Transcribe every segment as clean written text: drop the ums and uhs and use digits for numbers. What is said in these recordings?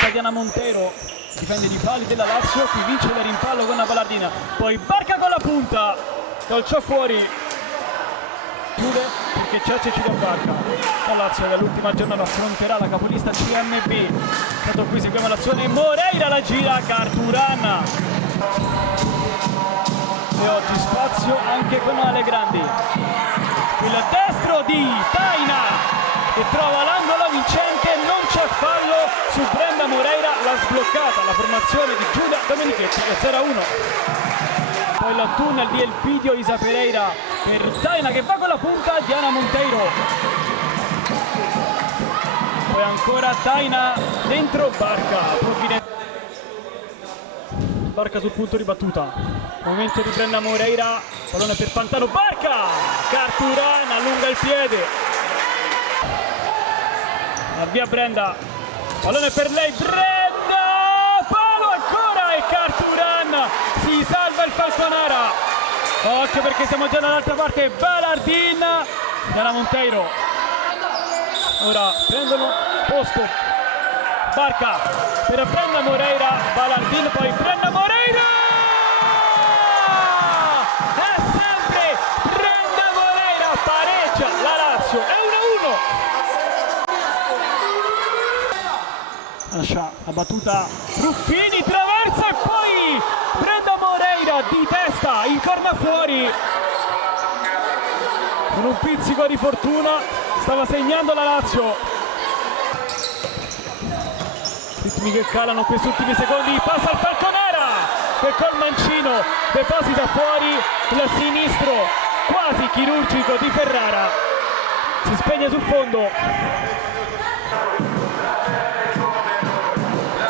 sbagliata Diana Montero, difende di pali della Lazio, qui vince da rimpallo con la Ballardina, poi Barca con la punta, calcio fuori, chiude perché Cerce ci dà Barca. La Lazio che all'ultima giornata affronterà la capolista CMB. Intanto qui seguiamo l'azione, Moreira la gira, Carturan. E oggi spazio anche con Ale Grandi. Il destro di Taina che trova l'angolo vincente, non c'è fallo su Brenda Moreira, l'ha sbloccata la formazione di Giulia Domenichetti, 0-1. Poi il tunnel di Elpidio, Isa Pereira per Taina che va con la punta, Diana Monteiro. Poi ancora Taina dentro Barca, Barca sul punto di battuta, momento di Brenda Moreira, pallone per Pantano, Barca, Carturan allunga il piede, avvia Brenda, pallone per lei, Brenda, palo ancora e Carturan si salva il Falconara. Occhio perché siamo già dall'altra parte, Ballardin, Diana Monteiro, ora prendono posto Barca per Brenda Moreira, Ballardin, poi Brenda Moreira, è sempre Brenda Moreira, pareggia la Lazio, è 1-1. Lascia la battuta Ruffini, traversa e poi Brenda Moreira di testa, in corna fuori, con un pizzico di fortuna stava segnando la Lazio. Ritmi che calano questi ultimi secondi, passa al Falconara che col mancino deposita fuori il sinistro quasi chirurgico di Ferrara, si spegne sul fondo.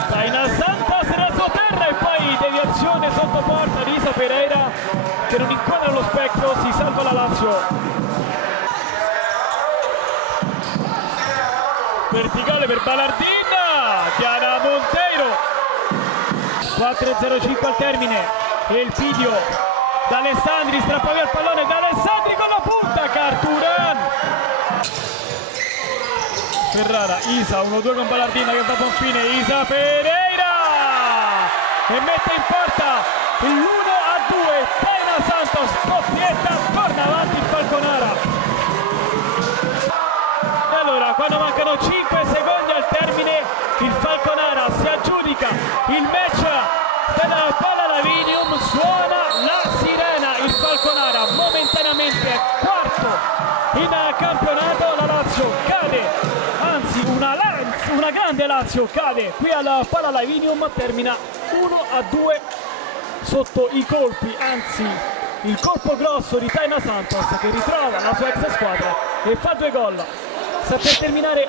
Taina Santos nel suo terra e poi deviazione sotto porta di Isa Pereira che non inquadra lo specchio, si salva la Lazio. Verticale per Ballardin, Diana Monteiro, 4-0-5 al termine, Elpidio, D'Alessandri strappa via il pallone, D'Alessandri con la punta, Carturan, Ferrara, Isa, 1-2 con Ballardina che va a buon fine, Isa Pereira e mette in porta l'1-2, Taina Santos, doppietta, torna avanti il Falconara. E allora quando mancano 5 secondi al termine il Falconara si aggiudica il match della Pallavinium, suona la sirena, il Falconara momentaneamente è quarto in campionato, la Lazio cade, anzi una grande Lazio cade qui al Pallavinium, termina 1-2 sotto i colpi, anzi il colpo grosso di Taina Santos che ritrova la sua ex squadra e fa 2 gol. Sta per terminare